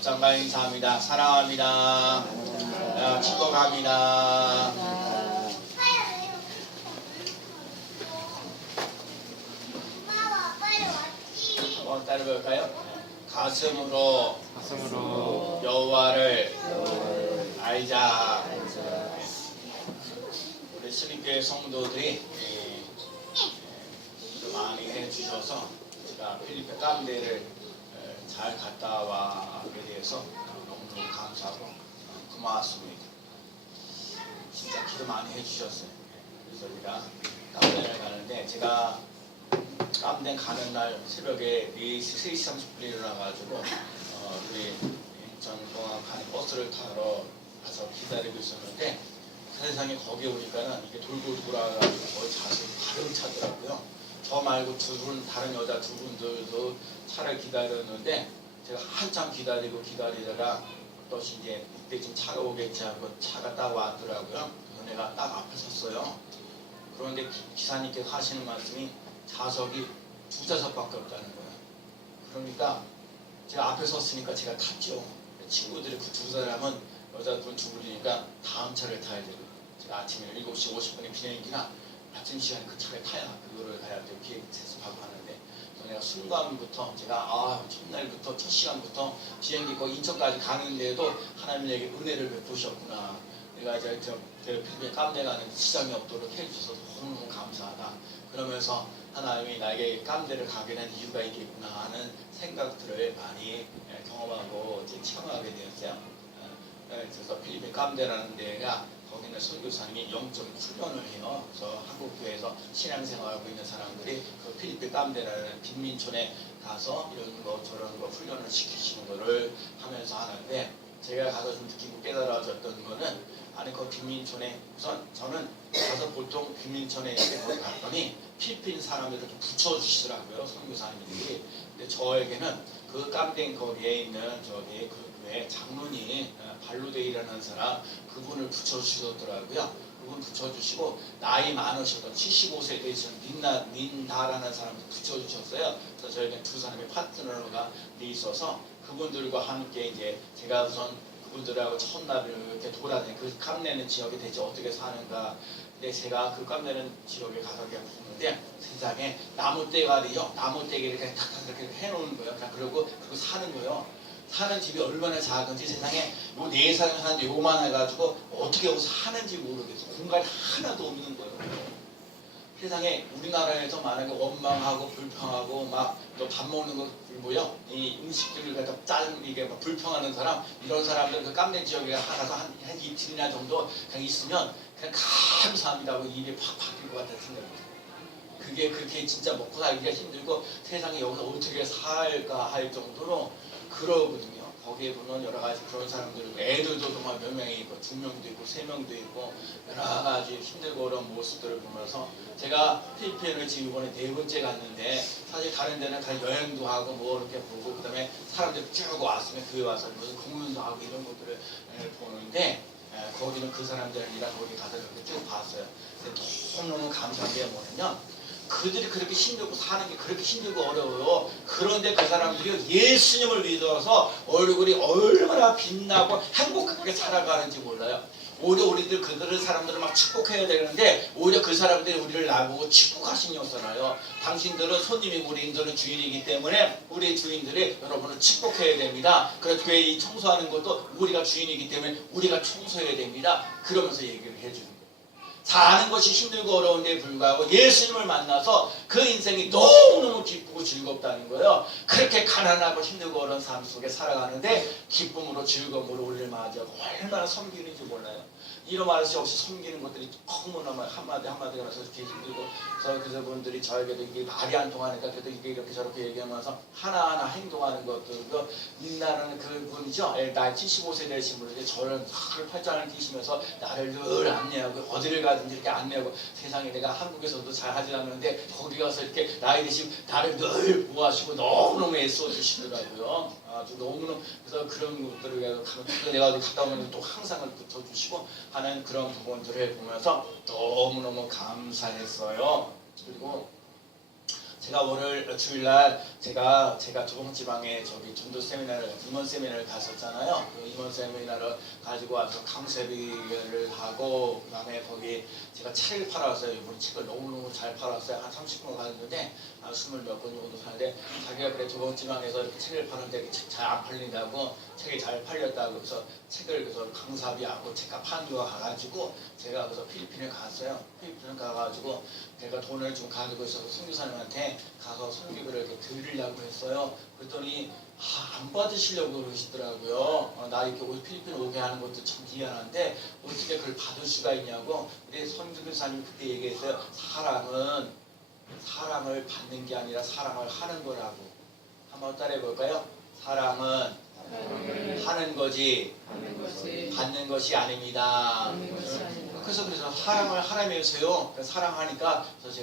협상과 인사합니다. 사랑합니다. 축복합니다. 한번 따라볼까요? 가슴으로 여호와를 알자. 우리 신입교회 성도들이 많이 해주셔서 제가 필리핀 깜데를 잘 갔다 와게 돼서 너무너무 감사하고 고마웠습니다. 진짜 기도 많이 해주셨어요. 그래서 우리가 깜데를 가는데 제가 깜데 가는 날 새벽에 3시 30분에 일어나가지고 우리 인천공항 버스를 타러 가서 기다리고 있었는데 세상에 거기에 오니까는 이게 돌고 돌아가지고 거의 자세히 가득 차더라고요. 저 말고 다른 여자 두 분들도 차를 기다렸는데 제가 한참 기다리다가 또시 이제 이때쯤 차가 오겠지 하고 차가 딱 왔더라고요. 그래서 내가 딱 앞에 섰어요. 그런데 기사님께서 하시는 말씀이 좌석이 2좌석밖에 없다는 거예요. 그러니까 제가 앞에 섰으니까 제가 탔죠. 친구들이 그 두 사람은 여자분 두 분이니까 다음 차를 타야 되고 제가 아침에 7시 50분에 비행기나 아침 시간에 그 차를 타야 그거를 가야 되고 비행 세습하고 하는데 내가 순간부터 제가 첫날부터 첫 시간부터 비행기 거 인천까지 가는데도 하나님에게 은혜를 베푸셨구나. 내가 이제 필리핀 깜데 가는 시장이 없도록 해주셔서 너무너무 감사하다. 그러면서 하나님이 나에게 깜데를 가게 된 이유가 있겠구나 하는 생각들을 많이 경험하고 이제 체험하게 되었어요. 그래서 필리핀 깜데라는 데가 거기는 선교사님이 영적 훈련을 해요. 그래서 한국교회에서 신앙생활하고 있는 사람들이 그 필리핀 깜데라는 빈민촌에 가서 이런 거 저런 거 훈련을 시키시는 거를 하면서 하는데 제가 가서 좀 느끼고 깨달아졌던 거는 아니 그 빈민촌에 우선 저는 가서 보통 빈민촌에 거기 갔더니 필리핀 사람들을 좀 붙여주시더라고요. 선교사님들이. 근데 저에게는 그 깜댕 거기에 있는 저기 그 교회 장로님 발루데이라는 사람 그분을 붙여주시더라고요. 그분 붙여주시고 나이 많으셨던 75세 되신 린다라는 사람을 붙여주셨어요. 그래서 저에게 두 사람의 파트너가 있어서 그분들과 함께 이제 제가 우선 그분들하고 첫날을 이렇게 돌아다니는 그 깜내는 지역에 대체 어떻게 사는가. 근데 제가 그 깜내는 지역에 가서 그냥 보는데 세상에 나무떼가리요. 나무떼기를 이렇게 탁탁 이렇게 해놓은 거예요. 그냥 그러고 사는 거예요. 사는 집이 얼마나 작은지 세상에 뭐 4사람 사는데 요만 해가지고 어떻게 여기서 사는지 모르겠어. 공간이 하나도 없는 거예요. 세상에 우리나라에서 만약에 원망하고 불평하고 막 또 밥 먹는 거 뭐요? 이 음식들을 갖다 이게 막 불평하는 사람 이런 사람들 그 깜내 지역에 가서 한 이틀이나 정도 그냥 있으면 그냥 감사합니다 하고 입이 팍 바뀔 것 같다는 생각이 들어요. 그게 그렇게 진짜 먹고 살기가 힘들고 세상에 여기서 어떻게 살까 할 정도로 그러거든요. 거기에 보면 여러 가지 그런 사람들 애들도 정말 몇 명이 있고 2명도 있고 3명도 있고 여러 가지 힘들고 어려운 모습들을 보면서 제가 필리핀을 지금 이번에 4번째 갔는데 사실 다른 데는 다 여행도 하고 뭐 이렇게 보고 그 다음에 사람들 쭉 왔으면 그에 와서 무슨 공연도 하고 이런 것들을 보는데 거기는 그 사람들이 아니라 거기 가서 이렇게 쭉 봤어요. 근데 너무너무 감사한 게 뭐냐면 그들이 그렇게 힘들고 사는 게 그렇게 힘들고 어려워요. 그런데 그 사람들이 예수님을 믿어서 얼굴이 얼마나 빛나고 행복하게 살아가는지 몰라요. 오히려 우리들 그들 사람들을 막 축복해야 되는데 오히려 그 사람들이 우리를 나보고 축복하신 였잖아요. 당신들은 손님이고 우리들은 주인이기 때문에 우리 주인들이 여러분을 축복해야 됩니다. 그래서 교회 이 청소하는 것도 우리가 주인이기 때문에 우리가 청소해야 됩니다. 그러면서 얘기를 해주는 거예요. 사는 것이 힘들고 어려운데 불구하고 예수님을 만나서 그 인생이 너무너무 기쁘고 즐겁다는 거예요. 그렇게 가난하고 힘들고 어려운 삶 속에 살아가는데 기쁨으로 즐거움으로 우리를 맞이하고 얼마나 섬기는지 몰라요. 이런 말할 수 없이 섬기는 것들이 너무너무 한마디가 나서 이렇게 힘들고 그래서 그분들이 저에게도 이게 말이 안 통하니까 그래도 이게 이렇게 저렇게 얘기하면서 하나하나 행동하는 것들도 나는 그분이죠. 나이 75세 되신 분인데 저를 팔짱을 끼시면서 나를 늘 안내하고 어디를 가든지 이렇게 안내하고 세상에 내가 한국에서도 잘 하지 않는데 거기 가서 이렇게 나이 드시고 나를 늘 보호하시고 너무너무 애써주시더라고요. 아주 너무너무 그래서 그런 것들을 내가 어디 갔다 오면 또 항상 붙여주시고 하는 그런 부분들을 보면서 너무너무 감사했어요. 그리고 제가 오늘 주일날 제가 조봉지방에 저기 전도 세미나를 임원 세미나를 갔었잖아요. 그 임원 세미나를 가지고 와서 강세비를 하고 그다음에 거기 제가 책을 팔아왔어요. 이번 책을 너무너무 잘 팔았어요. 한 30분 갔는데 한 20몇 분 정도 사는데 자기가 그래 조봉지방에서 이렇게 책을 파는데 책 잘 안 팔린다고 책이 잘 팔렸다고 그래서 책을 그래서 강사비하고 책값 한두가 가가지고 제가 그래서 필리핀에 갔어요. 필리핀에 가가지고 제가 돈을 좀 가지고 있어서 선교사님한테 가서 선교비를 이렇게 드리려고 했어요. 그랬더니 안 받으시려고 그러시더라고요. 나 이렇게 필리핀 오게 하는 것도 참 미안한데 어떻게 그걸 받을 수가 있냐고. 근데 선교사님이 그때 얘기했어요. 사랑을 받는 게 아니라 사랑을 하는 거라고. 한번 따라해 볼까요? 사랑은 하는 거지 받는 것이 아닙니다. 그래서 사랑을 하라며 하세요. 사랑하니까 그래서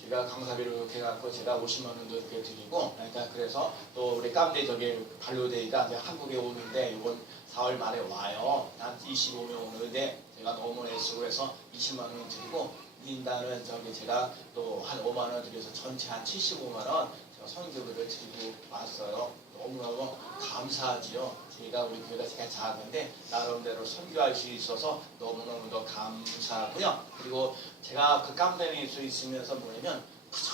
제가 강사비를 이렇게 해갖고 제가 50만 원도 이렇게 드리고 그러니까 그래서 또 우리 깜대 저기 반려대가 이제 한국에 오는데 이번 4월 말에 와요. 한 25명 오는데 제가 너무 애쓰고 해서 20만 원 드리고 인단은 제가 또 한 5만 원 드려서 전체 한 75만 원 제가 선교비를 드리고 왔어요. 너무너무 감사하지요. 우리 교회가 제가 작은데 나름대로 선교할 수 있어서 너무너무 더 감사하고요. 그리고 제가 그 깜댕이에 있으면서 뭐냐면 그저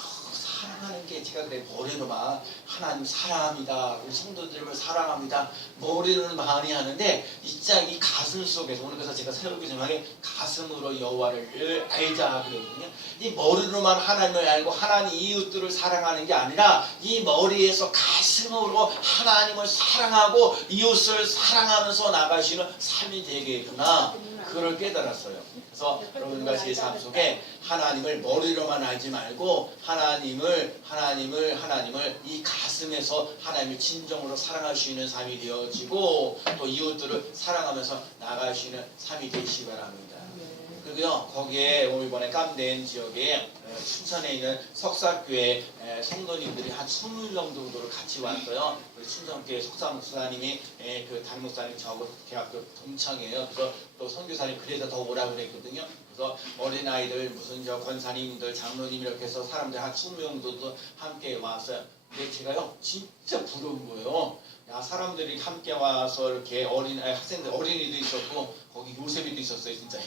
사랑하는 게 제가 그래 머리로만 하나님 사랑합니다. 우리 성도들을 사랑합니다. 머리로는 많이 하는데 진짜 이 가슴 속에서 오늘 그래서 제가 새롭게 정하게 가슴으로 여호와를 알자 그러거든요. 이 머리로만 하나님을 알고 하나님 이웃들을 사랑하는 게 아니라 이 머리에서 가슴으로 하나님을 사랑하고 이웃을 사랑하면서 나가시는 삶이 되겠구나. 그걸 깨달았어요. 그래서 여러분과 제 삶 속에 하나님을 머리로만 알지 말고 하나님을 이 가슴에서 하나님을 진정으로 사랑할 수 있는 삶이 되어지고 또 이웃들을 사랑하면서 나갈 수 있는 삶이 되시기 바랍니다. 그리고요 거기에 이번에 깜된 지역에 춘천에 있는 석사교회 성도님들이 한 20명 정도로 같이 왔어요. 우리 춘천교회 석사 목사님이 그 담임 목사님 저하고 대학교 동창이에요. 그래서 또 선교사님 그래서 더 오라고 그랬거든요. 그래서 어린아이들 무슨 권사님들 장로님 이렇게 해서 사람들 한 20명 정도 함께 왔어요. 근데 제가요 진짜 부러운 거예요. 야, 사람들이 함께 와서 이렇게 학생들 어린이도 있었고 거기 요셉이도 있었어요 진짜.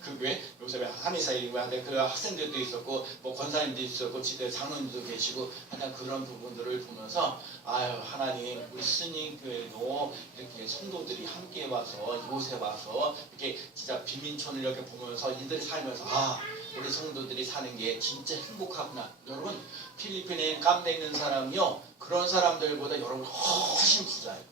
그 교회 요셉이 한의사이고 한데 그 학생들도 있었고 뭐 권사님도 있었고 장로님도 계시고 하여튼 그런 부분들을 보면서 아유 하나님 우리 스님 교회도 이렇게 성도들이 함께 와서 이곳에 와서 이렇게 진짜 빈민촌을 이렇게 보면서 이들이 살면서 우리 성도들이 사는 게 진짜 행복하구나. 여러분 필리핀에 깜대 있는 사람이요 그런 사람들보다 여러분 훨씬 부자예요.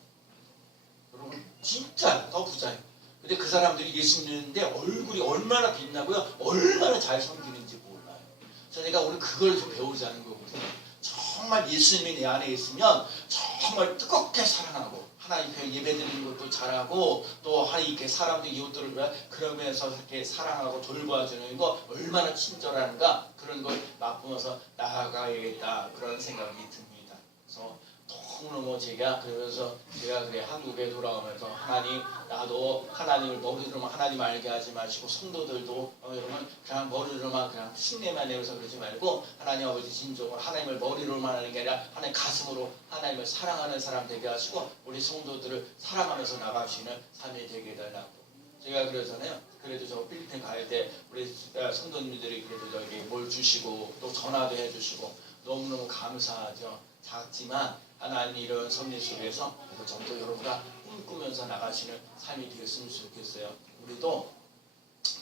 여러분 진짜 더 부자예요. 근데 그 사람들이 예수 믿는데 얼굴이 얼마나 빛나고요 얼마나 잘 섬기는지 몰라요. 그래서 내가 오늘 그걸 좀 배우자는 거거든요. 정말 예수님이 내 안에 있으면 정말 뜨겁게 사랑하고 하나님 예배 드리는 것도 잘하고 또 하나님께 사람들 이웃들을 그러면서 이렇게 사랑하고 돌봐주는 거 얼마나 친절한가 그런 걸 맛보면서 나아가야겠다 그런 생각이 듭니다. 그래서 너무너무 제가 그러면서 제가 그래 한국에 돌아오면서 하나님 나도 하나님을 머리로만 하나님 알게 하지 마시고 성도들도 여러분 그냥 머리로만 그냥 흉내만 내면서 그러지 말고 하나님 아버지 진정으로 하나님을 머리로만 하는 게 아니라 하나님 가슴으로 하나님을 사랑하는 사람 되게 하시고 우리 성도들을 사랑하면서 나갈 수 있는 삶이 되게 해달라고 제가 그러잖아요. 그래도 저 필리핀 갈 때 우리 성도님들이 그래도 저기 뭘 주시고 또 전화도 해주시고 너무너무 감사하죠. 작지만 하나님 이런 섭리 속에서 전도 여러분과 꿈꾸면서 나가시는 삶이 되었으면 좋겠어요. 우리도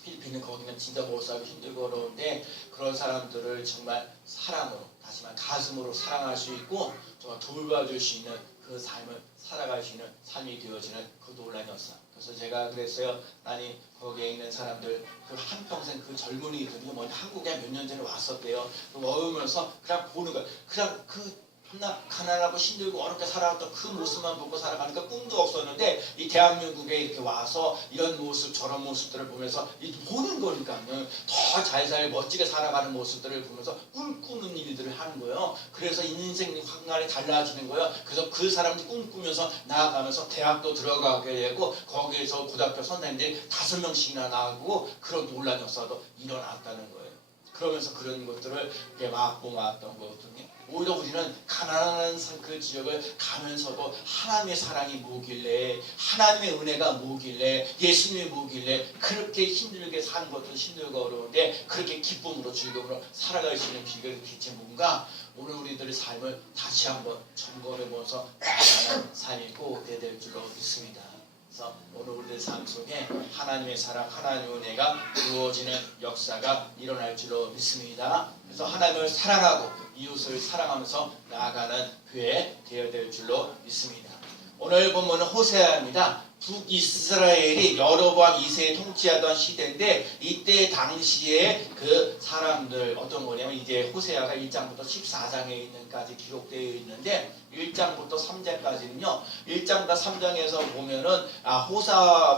필리핀은 거기는 진짜 못 살기 힘들고 어려운데 그런 사람들을 정말 사랑으로 다시 말해 가슴으로 사랑할 수 있고 정말 돌봐줄 수 있는 그 삶을 살아갈 수 있는 삶이 되어지는 그 놀라운 역사. 그래서 제가 그랬어요. 아니 거기에 있는 사람들 그 한평생 그 젊은이들이 뭐냐 한국에 몇 년 전에 왔었대요. 와오면서 그냥 보는 거야. 그냥 그 가난하고 힘들고 어렵게 살아왔던 그 모습만 보고 살아가니까 꿈도 없었는데 이 대한민국에 이렇게 와서 이런 모습 저런 모습들을 보면서 보는 거니까요. 더 잘 멋지게 살아가는 모습들을 보면서 꿈꾸는 일들을 하는 거예요. 그래서 인생이 확연히 달라지는 거예요. 그래서 그 사람들이 꿈꾸면서 나아가면서 대학도 들어가게 되고 거기에서 고등학교 선생님들이 5명씩이나 나오고 그런 놀라운 역사도 일어났다는 거예요. 그러면서 그런 것들을 이렇게 맛보았던 거거든요. 오히려 우리는 가난한 그 지역을 가면서도 하나님의 사랑이 뭐길래, 하나님의 은혜가 뭐길래, 예수님이 뭐길래 그렇게 힘들게 사는 것도 힘들고 어려운데 그렇게 기쁨으로 즐거움으로 살아갈 수 있는 비결이 대체 뭔가, 오늘 우리들의 삶을 다시 한번 점검해보면서 나아가는 삶이 꼭 돼야 될 줄로 믿습니다. 그래서 오늘 우리들 삶 속에 하나님의 사랑, 하나님의 은혜가 이루어지는 역사가 일어날 줄로 믿습니다. 그래서 하나님을 사랑하고 이웃을 사랑하면서 나아가는 교회 되어야 될 줄로 믿습니다. 오늘 본문은 호세아입니다. 북이스라엘이 여로보암 2세에 통치하던 시대인데, 이때 당시에 그 사람들 어떤 거냐면, 이제 호세아가 1장부터 14장에 있는까지 기록되어 있는데 1장부터 3장까지는요, 1장과 3장에서 보면은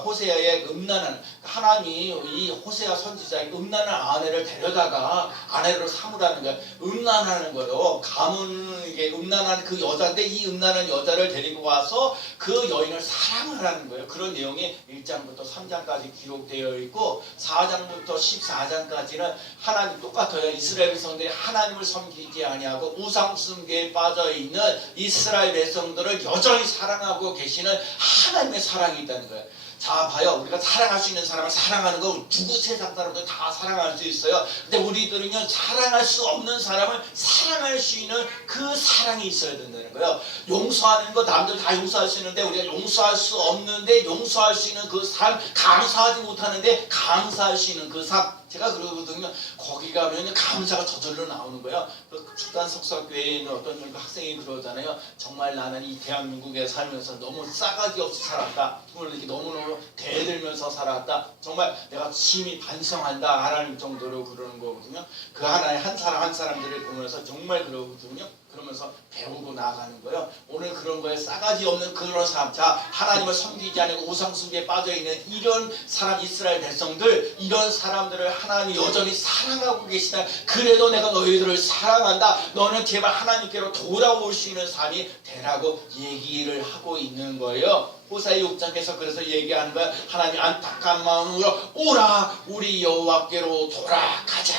호세아의 음란한, 하나님이 이 호세아 선지자의 음란한 아내를 데려다가 아내로 삼으라는 거예요. 음란하는 거예요. 가문, 이게 음란한 그 여자인데 이 음란한 여자를 데리고 와서 그 여인을 사랑하라는 거예요. 그런 내용이 1장부터 3장까지 기록되어 있고, 4장부터 14장까지는 하나님 똑같아요. 이스라엘 백성들이 하나님을 섬기지 아니하고 우상 숭배에 빠져 있는 이스라엘 백성들을 여전히 사랑하고 계시는 하나님의 사랑이 있다는 거예요. 자, 봐요. 우리가 사랑할 수 있는 사람을 사랑하는 거 누구 세상 사람들 다 사랑할 수 있어요. 근데 우리들은요, 사랑할 수 없는 사람을 사랑할 수 있는 그 사랑이 있어야 된다는 거예요. 용서하는 거 남들 다 용서할 수 있는데 우리가 용서할 수 없는데 용서할 수 있는 그 삶, 감사하지 못하는데 감사할 수 있는 그 삶. 제가 그러거든요. 거기 가면 감사가 저절로 나오는 거예요. 그 축단 석사교회에 있는 어떤 학생이 그러잖아요. 정말 나는 이 대한민국에 살면서 너무 싸가지 없이 살았다. 정말 이렇게 너무너무 대들면서 살았다. 정말 내가 심히 반성한다. 하나님 정도로 그러는 거거든요. 그 하나의 한 사람 한 사람들을 보면서 정말 그러거든요. 그러면서 배우고 나아가는 거예요. 오늘 그런 거에 싸가지 없는 그런 사람, 자, 하나님을 섬기지 않고 우상숭배에 빠져있는 이런 사람, 이스라엘 백성들, 이런 사람들을 하나님이 여전히 사랑하고 계시다. 그래도 내가 너희들을 사랑한다. 너는 제발 하나님께로 돌아올 수 있는 삶이 되라고 얘기를 하고 있는 거예요. 호세아 6장에서 그래서 얘기하는 거야. 하나님 안타까운 마음으로 오라 우리 여호와께로 돌아가자.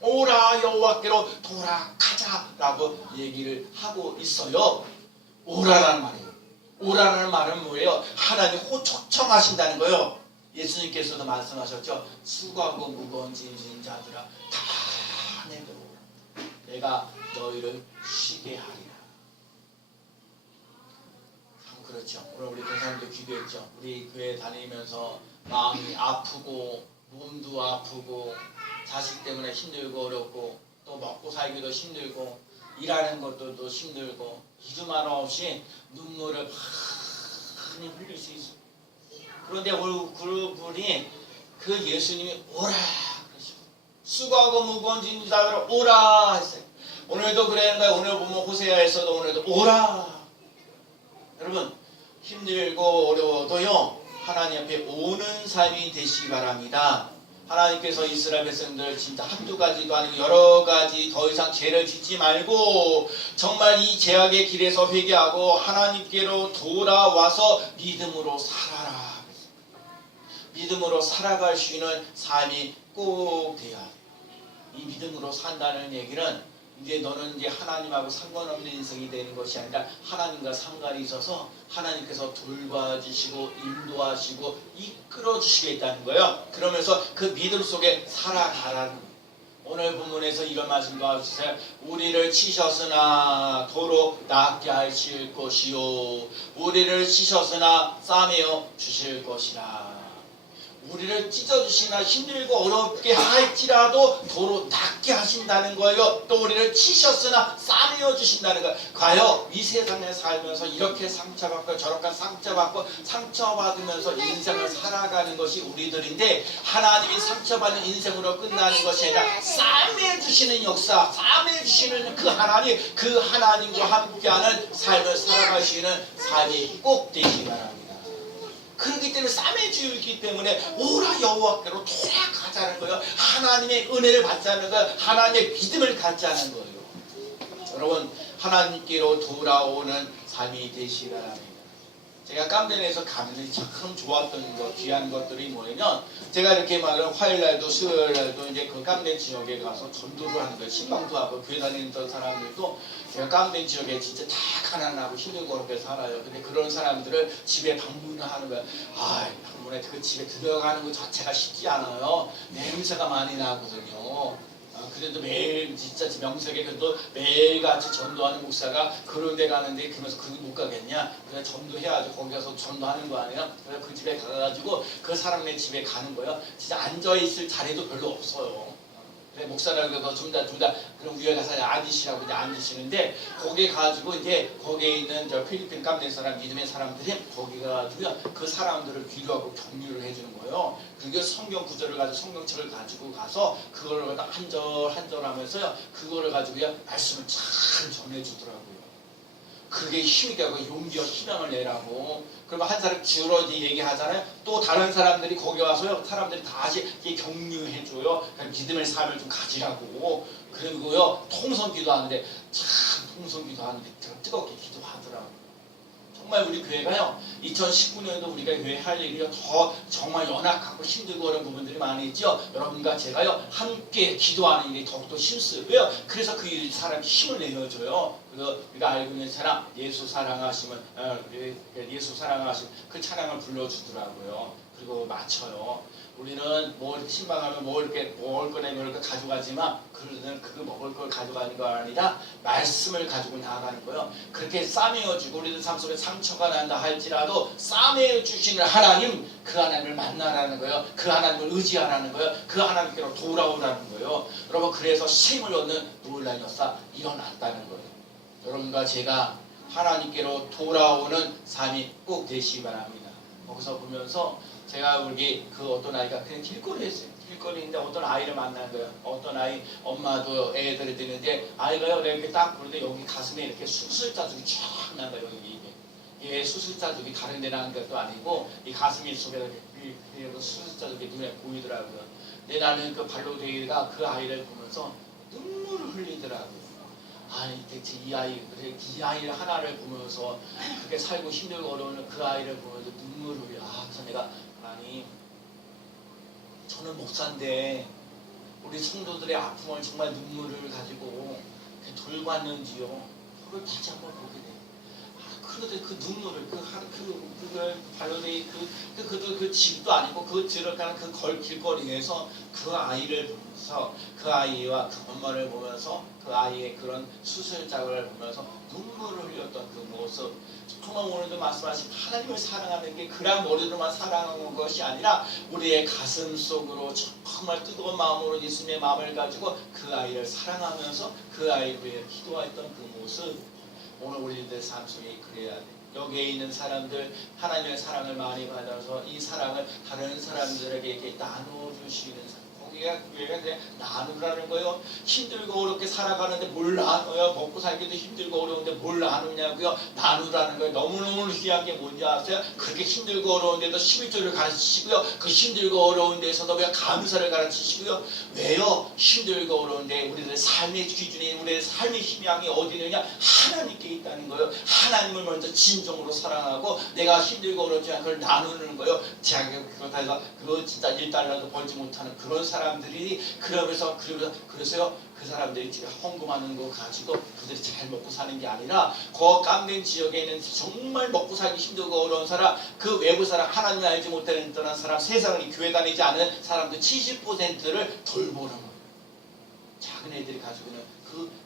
오라 여호와께로 돌아가자라고 얘기를 하고 있어요. 오라라는 말이에요. 오라라는 말은 뭐예요? 하나님 초청하신다는 거예요. 예수님께서도 말씀하셨죠. 수고하고 무거운 짐진 자들아 다 내게로 오라. 내가 너희를 쉬게 하리라. 참 그렇죠. 오늘 우리 교사님도 기도했죠. 우리 교회 다니면서 마음이 아프고 몸도 아프고 자식 때문에 힘들고 어렵고 또 먹고 살기도 힘들고 일하는 것도 또 힘들고 이름 하나 없이 눈물을 많이 흘릴 수 있어요. 그런데 그분이 그 예수님이 오라 그러시고 수고하고 무거운 짐진 자들아 오라 했어요. 오늘도 그랬는데 오늘 보면 호세아에서도 오늘도 오라. 여러분 힘들고 어려워도요 하나님 앞에 오는 삶이 되시기 바랍니다. 하나님께서 이스라엘 백성들 진짜 한두 가지도 아니고 여러 가지 더 이상 죄를 짓지 말고 정말 이 죄악의 길에서 회개하고 하나님께로 돌아와서 믿음으로 살아라. 믿음으로 살아갈 수 있는 삶이 꼭 돼야 돼요. 이 믿음으로 산다는 얘기는 이제 너는 이제 하나님하고 상관없는 인생이 되는 것이 아니라 하나님과 상관이 있어서 하나님께서 돌봐주시고 인도하시고 이끌어주시겠다는 거예요. 그러면서 그 믿음 속에 살아가라는 거예요. 오늘 본문에서 이런 말씀 도와주세요. 우리를 치셨으나 도로 낫게 하실 것이요 우리를 치셨으나 싸매어 주실 것이라. 우리를 찢어주시나 힘들고 어렵게 할지라도 도로 낫게 하신다는 거예요. 또 우리를 치셨으나 싸매어 주신다는 거예요. 과연 이 세상에 살면서 이렇게 상처받고 저렇게 상처받으면서 인생을 살아가는 것이 우리들인데 하나님이 상처받는 인생으로 끝나는 것이 아니라 싸매어 주시는 역사, 싸매어 주시는 그 하나님, 그 하나님과 함께하는 삶을 살아갈 수 있는 삶이 꼭 되시기 바랍니다. 그렇기 때문에 싸매주기 때문에 오라 여호와께로 돌아가자는 거예요. 하나님의 은혜를 받자는 거예요. 하나님의 믿음을 갖자는 거예요. 여러분 하나님께로 돌아오는 삶이 되시기 바랍니다. 제가 깜대에서 가면 참 좋았던 거, 귀한 것들이 뭐냐면, 제가 이렇게 막 화요일날도 수요일날도 이제 그 깜대 지역에 가서 전도를 하는 거예요. 신방도 하고 교회 다니는 사람들도 제가 깜대 지역에 진짜 다 가난하고 힘들고 그렇게 살아요. 근데 그런 사람들을 집에 방문을 하는 거예요. 방문에 그 집에 들어가는 것 자체가 쉽지 않아요. 냄새가 많이 나거든요. 그래도 매일 진짜 명색에 그래도 매일같이 전도하는 목사가 그런 데 가는데 그러면서 그거 못 가겠냐? 그냥 전도해야지. 거기 가서 전도하는 거 아니에요? 그래서 그 집에 가가지고 그 사람네 집에 가는 거예요. 진짜 앉아있을 자리도 별로 없어요. 목사라고 좀다 그럼 위에 가서 앉으시라고 이제 앉으시는데 거기에 가지고 이제 거기에 있는 저 필리핀 깜된 사람 믿음의 사람들이 거기 가지고요 그 사람들을 위로하고 격려를 해주는 거예요. 그리고 성경 구절을 가지고 성경책을 가지고 가서 그걸 한 절 하면서요 그거를 가지고요 말씀을 잘 전해주더라고요. 그게 힘이 되고 용기와 희망을 내라고. 그러면 한 사람 주어지 얘기하잖아요. 또 다른 사람들이 거기 와서요. 사람들이 다시 격려해줘요. 믿음의 삶을 좀 가지라고. 그리고요. 통성기도 하는데 참 통성기도 하는데 뜨겁게 기도하더라고요. 정말 우리 교회가요 2019년에도 우리가 교회 할 일이요 더 정말 연약하고 힘들고 그런 부분들이 많이 있죠. 여러분과 제가요 함께 기도하는 일이 더욱더 힘쓰고요. 그래서 그 사람이 힘을 내어줘요. 그래서 우리가 알고 있는 사람 예수 사랑하시면 예수 사랑하시면 그 찬양을 불러주더라고요. 그리고 맞춰요. 우리는 뭐 이렇게 신방하면 뭐 이렇게 먹을 거나 뭐 이렇게 가져가지만 그들은 그 먹을 걸 가져가는 거 아니라 말씀을 가지고 나아가는 거예요. 그렇게 싸매어주고 우리들 삶 속에 상처가 난다 할지라도 싸매어 주시는 하나님 그 하나님을 만나라는 거예요. 그 하나님을 의지하라는 거예요. 그 하나님께로 돌아오라는 거예요. 여러분 그래서 힘을 얻는 놀라운 역사 일어났다는 거예요. 여러분과 제가 하나님께로 돌아오는 삶이 꼭 되시기 바랍니다. 거기서 보면서 제가 우리 그 어떤 아이가 그냥 길거리였어요. 길거리인데 어떤 아이를 만난 거예요. 어떤 아이 엄마도 애들이 드는데 아이가요 내가 이렇게 딱 보는데 여기 가슴에 이렇게 수술 자국이 쫙 난다. 여기 이게 수술 자국이 다른 데 나는 것도 아니고 이 가슴 속에 이렇게 수술 자국이 눈에 보이더라고요. 근데 나는 그 발로데이가 그 아이를 보면서 눈물을 흘리더라고요. 아니 대체 이 아이를 하나를 보면서 그렇게 살고 힘들고 어려운 그 아이를 보면서 눈물을 흘려. 그래서 내가 아니 저는 목사인데 우리 성도들의 아픔을 정말 눈물을 가지고 돌봤는지요. 그걸 다시 한번 보게 돼. 그런데 그 눈물을 발로데이 그 집도 아니고 그 들어가는 그 길거리에서 그 아이를 보면서 그 아이와 그 엄마를 보면서 그 아이의 그런 수술자국을 보면서 눈물을 흘렸던 그 모습. 정말 오늘도 말씀하신 하나님을 사랑하는 게 그냥 머리로만 사랑하는 것이 아니라 우리의 가슴 속으로 정말 뜨거운 마음으로 예수님의 마음을 가지고 그 아이를 사랑하면서 그 아이를 위해 기도했던 그 모습. 오늘 우리들 삶 속에 그래야 돼. 여기에 있는 사람들 하나님의 사랑을 많이 받아서 이 사랑을 다른 사람들에게 이렇게 나눠주시는 사람. 거기가 그냥 나누라는 거예요. 힘들고 어렵게 살아가는데 뭘 나눠요? 먹고 살기도 힘들고 어려운데 뭘 나누냐고요? 나누라는 거예요. 너무너무 귀한 게 뭔지 아세요? 그렇게 힘들고 어려운데도 11조를 가르치시고요. 그 힘들고 어려운 데서도 왜 감사를 가르치시고요. 왜요? 힘들고 어려운데 우리들의 삶의 기준이 우리의 삶의 희망이 어디 있느냐? 하나님께 있다는 거예요. 하나님을 먼저 진정으로 사랑하고 내가 힘들고 어렵지만 그걸 나누는 거예요. 제가 그렇다 그거 진짜 1달러도 벌지 못하는 그런 사람들이 그러면서요 그 사람들이 집에 헌금하는 거 가지고 그들이 잘 먹고 사는 게 아니라 그 깜된 지역에 있는 정말 먹고 살기 힘들고 어려운 사람 그 외부 사람 하나님 알지 못하는 사람 세상을 교회 다니지 않은 사람들 70%를 돌보는 거예요. 작은 애들이 가지고 있는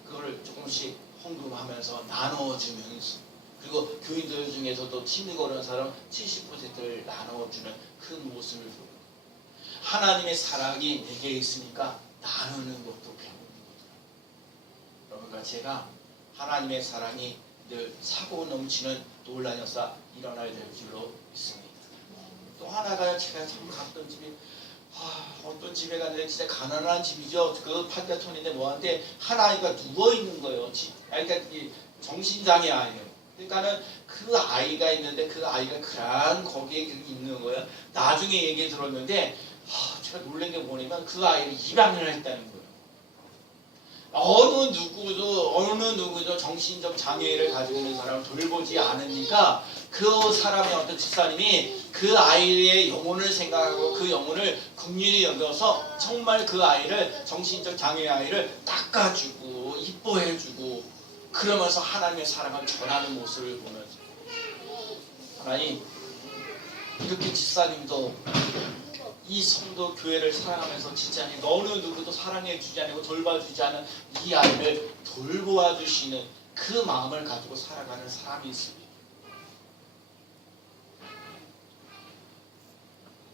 그거를 조금씩 헌금하면서 나눠주면서 그리고 교인들 중에서도 힘들고 어려운 사람 70%를 나눠주는 그 모습을 보고 하나님의 사랑이 내게 있으니까 나누는 것도 배우는 거더라고요. 여러분과 제가 하나님의 사랑이 늘 사고 넘치는 놀라운 역사 일어나야 될 줄로 믿습니다. 또 하나가 제가 참 갔던 집이 어떤 집에 갔는데 진짜 가난한 집이죠. 그 판자촌인데 뭐한테 하나이가 누워있는 거예요. 그러니까 정신장애 아이예요. 그러니까는 그 아이가 있는데 그 아이가 그냥 거기에 있는 거예요. 나중에 얘기 들었는데 제가 놀란 게 뭐냐면 그 아이를 입양을 했다는 거예요. 어느 누구도 정신적 장애를 가지고 있는 사람을 돌보지 않으니까 그 사람의 어떤 집사님이 그 아이의 영혼을 생각하고 그 영혼을 긍휼히 여겨서 정말 그 아이를, 정신적 장애의 아이를 닦아주고 이뻐해주고 그러면서 하나님의 사랑을 전하는 모습을 보면서 하나님, 이렇게 집사님도 이 성도 교회를 사랑하면서 진짜 어느 누구도 사랑해 주지 않고 돌봐주지 않은 이 아이를 돌보아 주시는 그 마음을 가지고 살아가는 사람이 있습니다.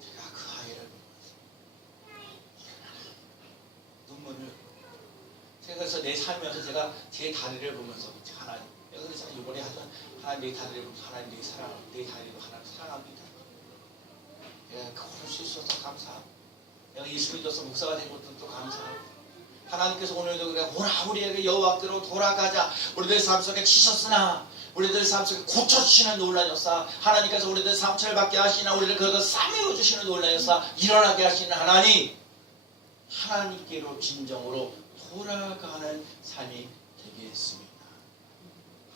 제가 그 아이를 눈물을, 그래서 내 살면서 제가 제 다리를 보면서 하나님, 그래서 이번에 하던 하나님 내 다리를 보면서 하나님 내 사랑, 내 다리도 하나님 사랑합니다. 내가 그걸 수 있어서 감사하고, 내가 예수 믿어서 목사가 된 것도 또 감사하고, 하나님께서 오늘도 그래, 오라 우리에게 여호와께로 돌아가자. 우리들 삶 속에 치셨으나 우리들 삶 속에 고쳐주시는 놀라운 역사, 하나님께서 우리들 상처를 받게 하시나 우리를 거기서 싸매어 주시는 놀라운 역사, 일어나게 하시는 하나님, 하나님께로 진정으로 돌아가는 삶이 되게 했습니다.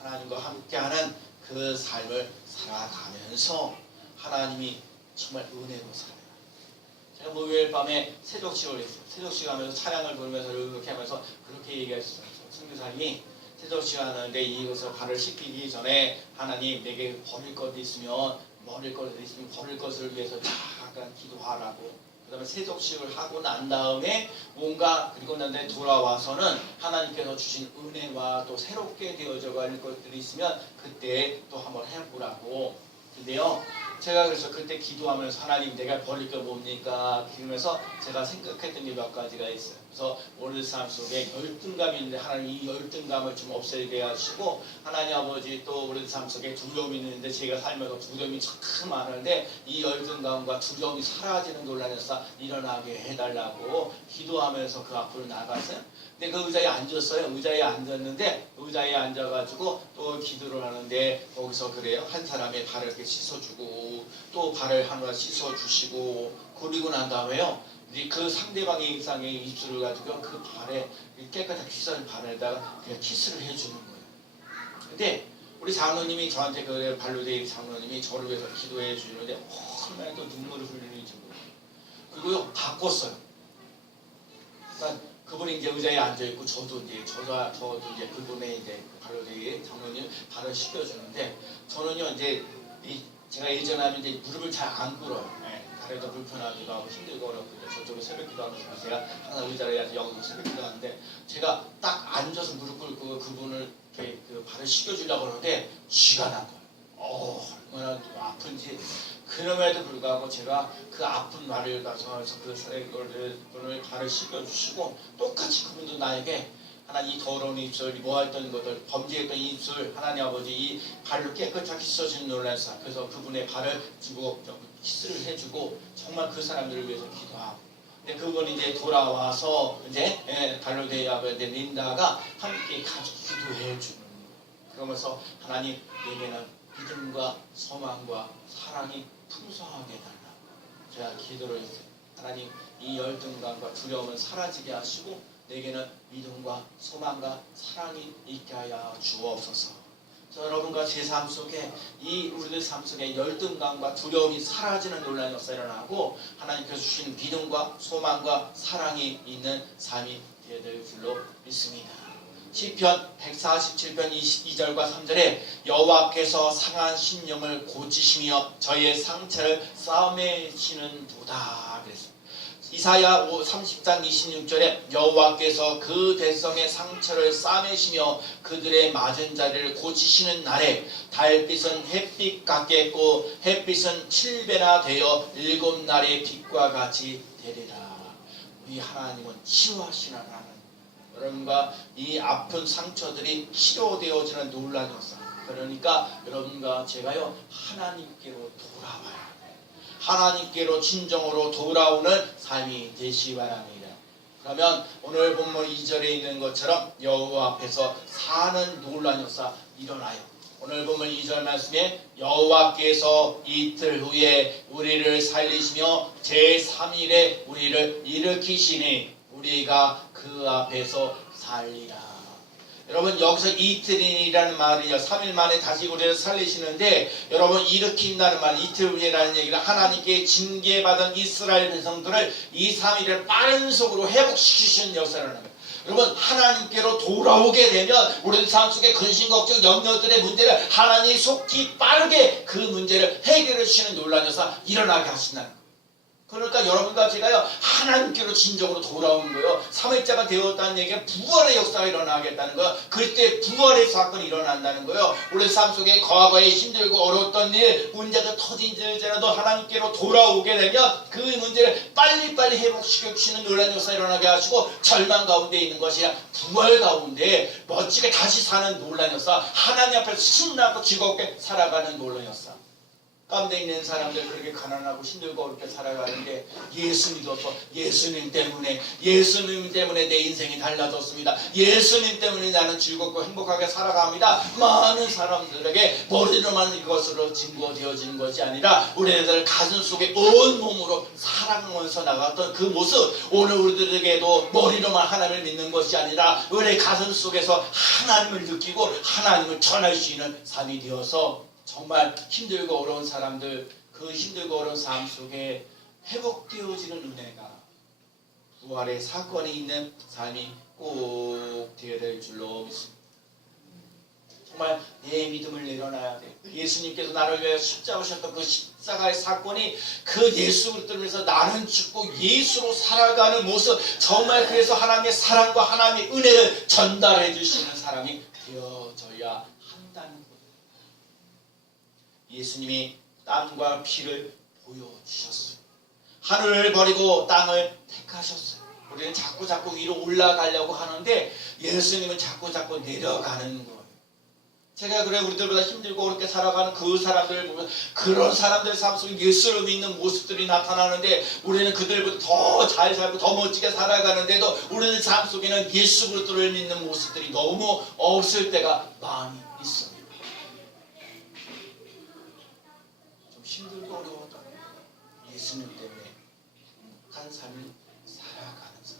하나님과 함께하는 그 삶을 살아가면서 하나님이 정말 은혜로 살아요. 제가 목요일 밤에 세족식을 했어요. 세족식 하면서 찬양을 부르면서 이렇게 하면서 그렇게 얘기했어요. 선교사님이 세족식 하는데 이것을 발을 씻기기 전에 하나님 내게 버릴 것 있으면 버릴 것을 위해서 잠깐 기도하라고. 그 다음에 세족식을 하고 난 다음에 뭔가 그리고 난 다음에 돌아와서는 하나님께서 주신 은혜와 또 새롭게 되어져 갈 것들이 있으면 그때 또 한번 해보라고. 근데요, 제가 그래서 그때 기도하면서 하나님 내가 버릴 게 뭡니까? 그러면서 제가 생각했던 게 몇 가지가 있어요. 그래서 오늘 삶 속에 열등감이 있는데 하나님 이 열등감을 좀 없애게 하시고, 하나님 아버지 또 우리 삶 속에 두려움이 있는데 제가 살면서 두려움이 참 많은데 이 열등감과 두려움이 사라지는 놀라운 역사 일어나게 해달라고 기도하면서 그 앞으로 나갔어요. 근데 그 의자에 앉았어요. 의자에 앉았는데 의자에 앉아가지고 또 기도를 하는데 거기서 그래요. 한 사람의 발을 이렇게 씻어주고 또 발을 하나 씻어주시고 그리고 난 다음에요. 그 상대방의 인상의 입술을 가지고 그 발에 깨끗하게 씻은 발에다가 그냥 키스를 해주는 거예요. 근데 우리 장로님이 저한테 그 발로 된 장로님이 저를 위해서 기도해 주는데 얼마나 또 눈물을 흘리는지 모르겠어요. 그리고요 바꿨어요. 그러니까 그분이 이제 의자에 앉아 있고 저도 이제 그분의 이제 발로 된 장로님 발을 씻겨주는데 저는요 이제 제가 예전에 하면 이제 무릎을 잘 안 꿇어요. 다리가 불편하기도 하고 힘들고 어렵거든요. 저쪽에 새벽 기도하면서 제가 항상 의자에 앉아서 여기서 새벽 기도하는데 제가 딱 앉아서 무릎 꿇고 그분을 이렇게 그 발을 씻겨주려고 하는데 쥐가 난 거예요. 얼마나 아픈지. 그럼에도 불구하고 제가 그 아픈 발을 가서 그분을 발을 씻겨주시고 똑같이 그분도 나에게 하나님 이 더러운 입술, 모아있던 것들, 범죄했던 입술, 하나님 아버지 이 발로 깨끗하게 씻어주는 놀라운 사. 그래서 그분의 발을 주고 키스를 해주고 정말 그 사람들을 위해서 기도하고. 근데 그분이 이제 돌아와서 이제 발로 대야된 린다가 함께 같이 기도해 주는 거예요. 그러면서 하나님 내게는 믿음과 소망과 사랑이 풍성하게 달라고 제가 기도를 했어요. 하나님 이 열등감과 두려움은 사라지게 하시고 내게는 믿음과 소망과 사랑이 있게 하여 주옵소서. 여러분과 제 삶 속에 이 우리들 삶 속에 열등감과 두려움이 사라지는 놀라운 역사가 일어나고 하나님께서 주신 믿음과 소망과 사랑이 있는 삶이 되어야 될 줄로 믿습니다. 시편 147편 22절과 3절에 여호와께서 상한 심령을 고치시며 저의 상처를 싸매시는 도다 그랬습니다. 이사야 30장 26절에 여호와께서 그 백성의 상처를 싸매시며 그들의 맞은 자리를 고치시는 날에 달빛은 햇빛 같겠고 햇빛은 7배나 되어 7날의 빛과 같이 되리라. 우리 하나님은 치유하시는 하나님. 여러분과 이 아픈 상처들이 치료되어지는 놀라운 역사. 그러니까 여러분과 제가요 하나님께로 돌아와요. 하나님께로 진정으로 돌아오는 삶이 되시기 바랍니다. 그러면 오늘 본문 2절에 있는 것처럼 여호와 앞에서 사는 놀라운 역사 일어나요. 오늘 본문 2절 말씀에 여호와께서 이틀 후에 우리를 살리시며 제3일에 우리를 일으키시니 우리가 그 앞에서 살리라. 여러분 여기서 이틀이라는 말이요 3일 만에 다시 우리를 살리시는데 여러분 일으킨다는 말 이틀이라는 얘기는 하나님께 징계받은 이스라엘 백성들을 2, 3일을 빠른 속으로 회복시키시는 역사라는 거예요. 여러분 하나님께로 돌아오게 되면 우리 삶 속에 근심 걱정 염려들의 문제를 하나님이 속히 빠르게 그 문제를 해결해 주시는 놀라운 역사 일어나게 하신다는 거예요. 그러니까 여러분과 제가요 하나님께로 진정으로 돌아오는 거예요. 3일자가 되었다는 얘기는 부활의 역사가 일어나겠다는 거예요. 그때 부활의 사건이 일어난다는 거예요. 우리 삶 속에 과거에 힘들고 어려웠던 일 문제가 터진지라도 하나님께로 돌아오게 되면 그 문제를 빨리빨리 회복시켜 주시는 놀라운 역사가 일어나게 하시고 절망 가운데 있는 것이 아니라 부활 가운데 멋지게 다시 사는 놀라운 역사, 하나님 앞에서 신나고 즐겁게 살아가는 놀라운 역사. 가운데 있는 사람들 그렇게 가난하고 힘들고 어렵게 살아가는데 예수 믿어서 예수님 때문에 내 인생이 달라졌습니다. 예수님 때문에 나는 즐겁고 행복하게 살아갑니다. 많은 사람들에게 머리로만 이것으로 증거되어지는 것이 아니라 우리들 가슴 속에 온 몸으로 살아가면서 나갔던 그 모습 오늘 우리들에게도 머리로만 하나님을 믿는 것이 아니라 우리 가슴 속에서 하나님을 느끼고 하나님을 전할 수 있는 삶이 되어서 정말 힘들고 어려운 사람들 그 힘들고 어려운 삶 속에 회복되어지는 은혜가 부활의 사건이 있는 삶이 꼭 되어야 될 줄로 믿습니다. 정말 내 믿음을 내려놔야 돼. 예수님께서 나를 위하여 십자가하셨던 그 십자가의 사건이 그 예수 그리스도를 위해서 나는 죽고 예수로 살아가는 모습 정말 그래서 하나님의 사랑과 하나님의 은혜를 전달해 주시는 사람이 되어져야 한다는 거예요. 예수님이 땀과 피를 보여주셨어요. 하늘을 버리고 땅을 택하셨어요. 우리는 자꾸 위로 올라가려고 하는데 예수님은 자꾸 내려가는 거예요. 제가 그래 우리들보다 힘들고 어렵게 살아가는 그 사람들을 보면 그런 사람들 삶 속에 예수를 믿는 모습들이 나타나는데 우리는 그들보다 더 잘 살고 더 멋지게 살아가는데도 우리는 삶 속에는 예수 그리스도를 믿는 모습들이 너무 없을 때가 많이 있어요. 힘들고 어려워도 예수님 때문에 한 삶을 살아가는 삶.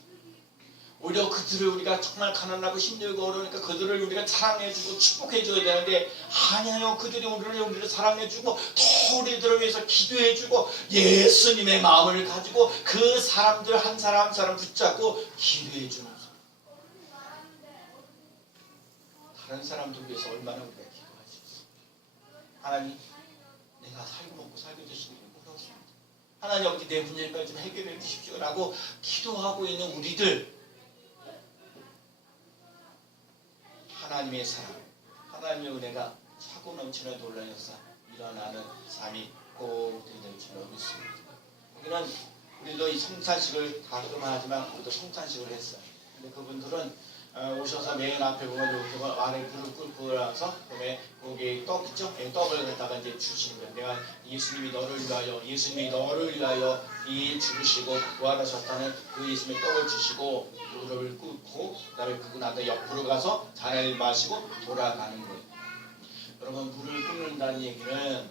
오히려 그들을 우리가 정말 가난하고 힘들고 어려우니까 그들을 우리가 사랑해주고 축복해줘야 되는데 아니요 그들이 우리를 사랑해주고 더 우리들을 위해서 기도해주고 예수님의 마음을 가지고 그 사람들 한 사람 한 사람 붙잡고 기도해주는 삶. 다른 사람들 위해서 얼마나 우리가 기도할 수 있어. 하나님 내가 살고 먹고 살게 되시는 게 어렵습니다. 하나님 아버지 내 문제를 좀 해결해 주십시오 라고 기도하고 있는 우리들 하나님의 사랑 하나님의 은혜가 차고 넘치는 놀라운 역사 일어나는 삶이 꼭 되는 줄로 믿습니다. 여기는 우리도 이 성찬식을 가끔 하지만 우리도 성찬식을 했어요. 근데 그분들은 오셔서 메인 앞에 보면 이렇게 아래 무릎 꿇고 나서 그다음에 거기 떡 있죠? 떡을 갖다가 이제 주시는 거예요. 내가 예수님이 너를 위하여 이 주시고 부활하셨다는 그 예수님의 떡을 주시고 무릎을 꿇고 그다음에 그고 나서 옆으로 가서 잔을 마시고 돌아가는 거예요. 여러분 무릎을 꿇는다는 얘기는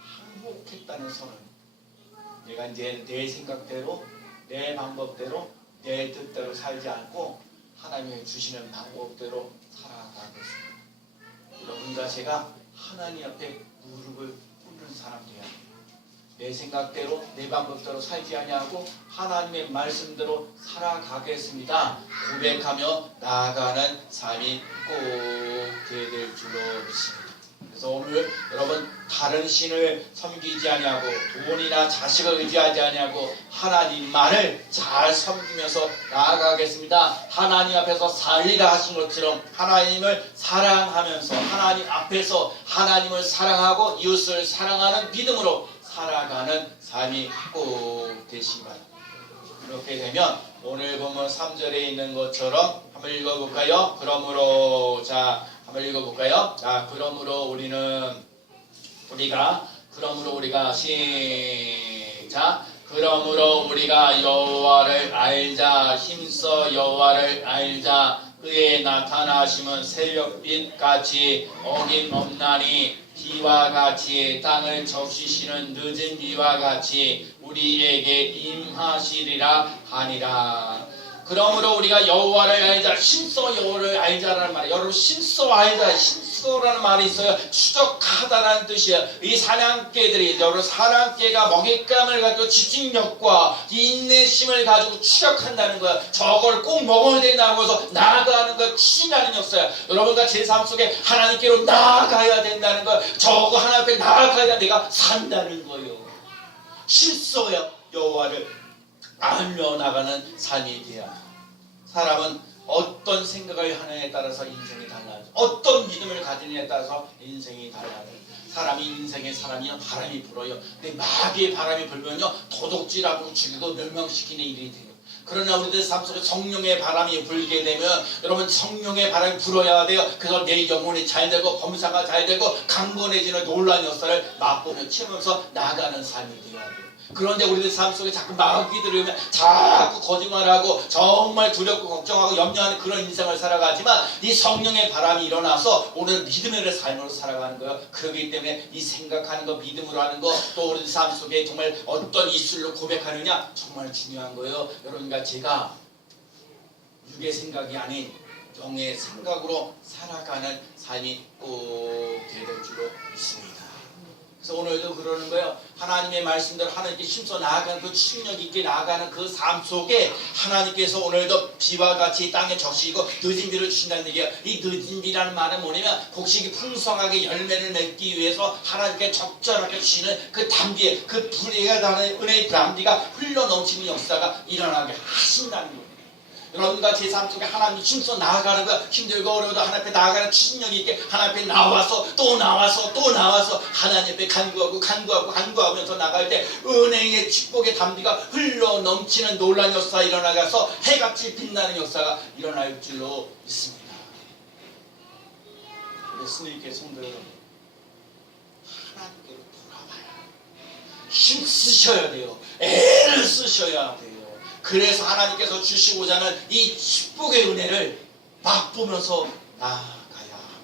항복했다는 선언. 내가 이제 내 생각대로 내 방법대로 내 뜻대로 살지 않고 하나님이 주시는 방법대로 살아가겠습니다. 여러분과 제가 하나님 앞에 무릎을 꿇는 사람 되어야 합니다. 내 생각대로 내 방법대로 살지 아니하고 하나님의 말씀대로 살아가겠습니다. 고백하며 나아가는 삶이 꼭 되어야 될 줄로 믿습니다. 그래서 오늘 여러분 다른 신을 섬기지 아니하고 돈이나 자식을 의지하지 아니하고 하나님만을 잘 섬기면서 나아가겠습니다. 하나님 앞에서 살리라 하신 것처럼 하나님을 사랑하면서 하나님 앞에서 하나님을 사랑하고 이웃을 사랑하는 믿음으로 살아가는 삶이 꼭 되시기 바랍니다. 그렇게 되면 오늘 보면 3절에 있는 것처럼 한번 읽어볼까요? 그러므로 한번 읽어볼까요? 그러므로 우리가 시작. 그러므로 우리가 여호와를 알자. 힘써 여호와를 알자. 그의 나타나심은 새벽빛 같이 어김없나니 비와 같이 땅을 적시시는 늦은 비와 같이 우리에게 임하시리라 하니라. 그러므로 우리가 여호와를 알자, 신서 여호와를 알자라는 말이에요. 여러분 신서 알자, 신서라는 말이 있어요. 추적하다라는 뜻이에요. 이 사냥개들이 여러분 사냥개가 먹잇감을 가지고 집중력과 인내심을 가지고 추적한다는 거야. 저걸 꼭 먹어야 된다고 해서 나아가는 거 추진하는 역사야. 여러분과 제 삶 속에 하나님께로 나아가야 된다는 거야. 저거 하나님 앞에 나아가야 내가 산다는 거예요. 신서야 여호와를 알며 나가는 삶이 돼야. 사람은 어떤 생각을 하느냐에 따라서 인생이 달라져. 어떤 믿음을 가지느냐에 따라서 인생이 달라져. 사람이 인생에 사람이 바람이 불어요. 근데 마귀의 바람이 불면요 도둑질하고 죽이고 멸망시키는 일이 돼요. 그러나 우리들 삶 속에 성령의 바람이 불게 되면 여러분 성령의 바람이 불어야 돼요. 그래서 내 영혼이 잘 되고 범사가 잘 되고 강건해지는 놀라운 역사를 맛보며 치면서 나아가는 삶이 되어야 돼요. 그런데 우리들 삶 속에 자꾸 마귀들이 오면 자꾸 거짓말하고 정말 두렵고 걱정하고 염려하는 그런 인생을 살아가지만 이 성령의 바람이 일어나서 오늘 믿음의 삶으로 살아가는 거예요. 그렇기 때문에 이 생각하는 거 믿음으로 하는 거 또 우리들 삶 속에 정말 어떤 입술로 고백하느냐 정말 중요한 거예요. 여러분과 제가 육의 생각이 아닌 영의 생각으로 살아가는 삶이 꼭 될 줄로 믿습니다. 그래서 오늘도 그러는 거예요. 하나님의 말씀대로 하나님께 힘써 나아가는 그 추진력 있게 나아가는 그 삶 속에 하나님께서 오늘도 비와 같이 땅에 적시고 늦은 비를 주신다는 얘기예요. 이 늦은 비라는 말은 뭐냐면 곡식이 풍성하게 열매를 맺기 위해서 하나님께 적절하게 주시는 그 담비, 그 불의가 나는 은혜의 담비가 흘러 넘치는 역사가 일어나게 하신다는 거예요. 여러분과 제 삶 속에 하나님 힘써 나아가는 거 힘들고 어려워도 하나님 앞에 나아가는 추진력 있게 하나님 앞에 나와서 또 나와서 또 나와서 하나님 앞에 간구하면서 나갈 때 은혜의 축복의 담비가 흘러 넘치는 놀라운 역사가 일어나가서 해같이 빛나는 역사가 일어날 줄로 믿습니다. 예수님께 성도 여러분 하나님께로 돌아와야 힘쓰셔야 돼요. 애를 쓰셔야 돼요. 그래서 하나님께서 주시고자 하는 이 축복의 은혜를 맛보면서 나아가야 합니다.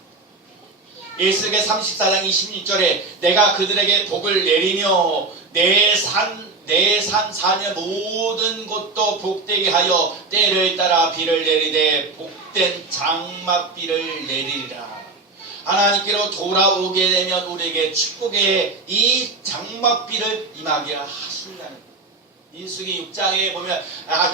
에스겔 34장 26절에 내가 그들에게 복을 내리며 내 산 사녀 모든 곳도 복되게 하여 때를 따라 비를 내리되 복된 장막비를 내리리라. 하나님께로 돌아오게 되면 우리에게 축복의 이 장막비를 임하게 하신다는 거예요. 민수기 6장에 보면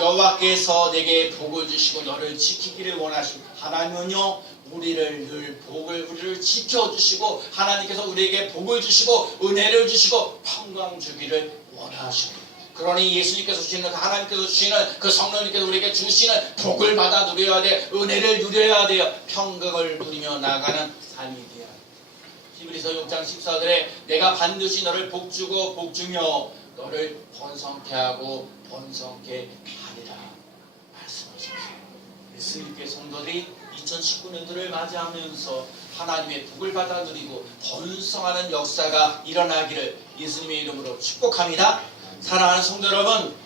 여호와께서 내게 복을 주시고 너를 지키기를 원하시고 하나님은요 우리를 지켜주시고 하나님께서 우리에게 복을 주시고 은혜를 주시고 평강 주기를 원하시고 그러니 예수님께서 주시는 하나님께서 주시는 그 성령님께서 우리에게 주시는 복을 받아 누려야 돼. 은혜를 누려야 돼요. 평강을 누리며 나가는 삶이 돼야 돼요. 히브리서 6장 14절에 내가 반드시 너를 복주고 복주며 너를 번성케 하고 번성케 하리라 말씀하셨습니다. 예수님께 성도들이 2019년도를 맞이하면서 하나님의 복을 받아 누리고 번성하는 역사가 일어나기를 예수님의 이름으로 축복합니다. 사랑하는 성도 여러분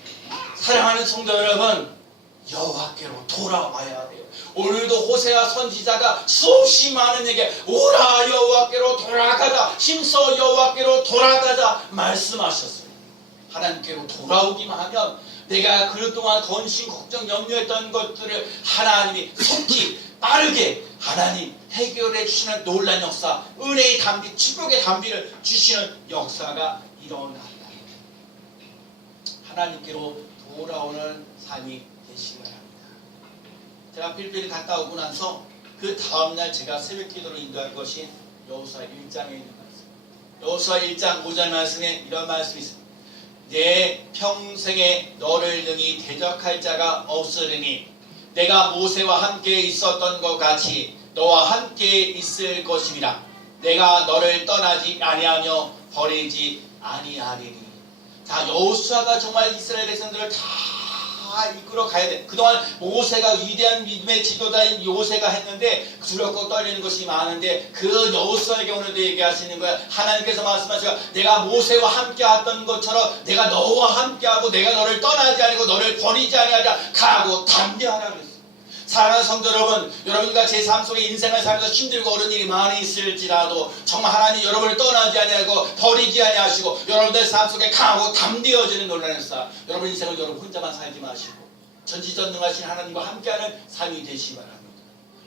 여호와께로 돌아와야 돼요. 오늘도 호세아 선지자가 수없이 많은 에게 오라 여호와께로 돌아가자 힘써 여호와께로 돌아가자 말씀하셨어요. 하나님께로 돌아오기만 하면 내가 그동안 건심, 걱정, 염려했던 것들을 하나님이 속히 빠르게 하나님 해결해 주시는 놀라운 역사, 은혜의 담비, 축복의 담비를 주시는 역사가 일어난다. 하나님께로 돌아오는 삶이 되시기 바랍니다. 제가 필리핀에 갔다 오고 나서 그 다음날 제가 새벽 기도로 인도한 것이 여호수아 1장에 있는 말씀. 여호수아 1장 5절 말씀에 이런 말씀이 있습니다. 내 평생에 너를 능히 대적할 자가 없으리니 내가 모세와 함께 있었던 것 같이 너와 함께 있을 것임이라. 내가 너를 떠나지 아니하며 버리지 아니하리니. 자, 여호수아가 정말 이스라엘 백성들을 다 이끌어 가야 돼. 그동안 모세가 위대한 믿음의 지도자인 모세가 했는데 두렵고 떨리는 것이 많은데 그 여호수아에게 오늘도 얘기하시는 거야. 하나님께서 말씀하시고 내가 모세와 함께 했던 것처럼 내가 너와 함께하고 내가 너를 떠나지 아니고 너를 버리지 아니하자 가고 담대하라 그랬어요. 사랑하는 성도 여러분, 여러분과 제 삶 속에 인생을 살면서 힘들고 어려운 일이 많이 있을지라도 정말 하나님 여러분을 떠나지 아니하고 버리지 아니하시고 여러분들 삶 속에 강하고 담대어지는 놀라는 역사. 여러분 인생을 여러분 혼자만 살지 마시고 전지전능하신 하나님과 함께하는 삶이 되시기 바랍니다.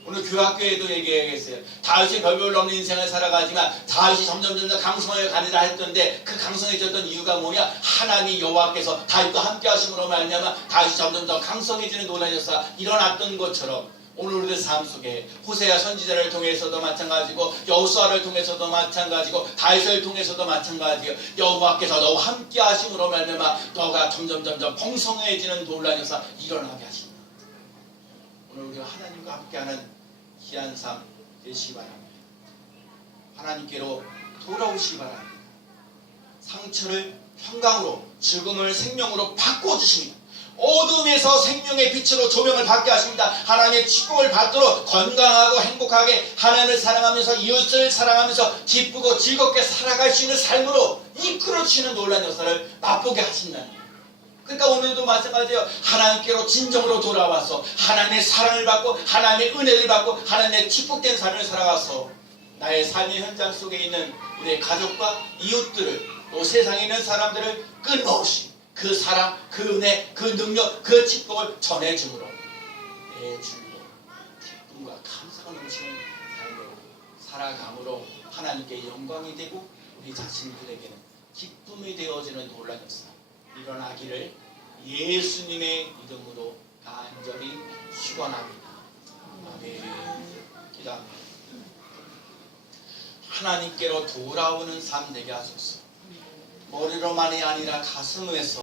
오늘 교학교에도 얘기해야겠어요. 다윗이 별별 없는 인생을 살아가지만 다윗이 점점 강성해 가리라 했던데 그 강성해졌던 이유가 뭐냐? 하나님 여호와께서 다윗과 함께 하심으로 말미암아 다윗이 점점 더 강성해지는 놀라운 역사가 일어났던 것처럼 오늘 우리들 삶 속에 호세아 선지자를 통해서도 마찬가지고 여호수아를 통해서도 마찬가지고 다윗을 통해서도 마찬가지고 여호와께서 너와 함께 하심으로 말미암아 너가 점점 풍성해지는 놀라운 역사 일어나게 하십니다. 오늘 우리가 하나님과 함께하는 귀한 삶 되시기 바랍니다. 하나님께로 돌아오시기 바랍니다. 상처를 평강으로, 죽음을 생명으로 바꿔주십니다. 어둠에서 생명의 빛으로 조명을 받게 하십니다. 하나님의 축복을 받도록 건강하고 행복하게 하나님을 사랑하면서 이웃을 사랑하면서 기쁘고 즐겁게 살아갈 수 있는 삶으로 이끌어주시는 놀라운 역사를 맛보게 하신다는 거예요. 그러니까 오늘도 마찬가지예요. 하나님께로 진정으로 돌아와서 하나님의 사랑을 받고 하나님의 은혜를 받고 하나님의 축복된 삶을 살아가서 나의 삶의 현장 속에 있는 우리의 가족과 이웃들을 또 세상에 있는 사람들을 끊임없이 그 사랑, 그 은혜, 그 능력, 그 축복을 전해줌으로 내 주로 기쁨과 감사가 넘치는 삶으로 살아감으로 하나님께 영광이 되고 우리 자신들에게는 기쁨이 되어지는 놀라운 역사 일어나기를 예수님의 이름으로 간절히 축원합니다. 아멘. 기도합니다. 하나님께로 돌아오는 삶 되게 하소서. 머리로만이 아니라 가슴에서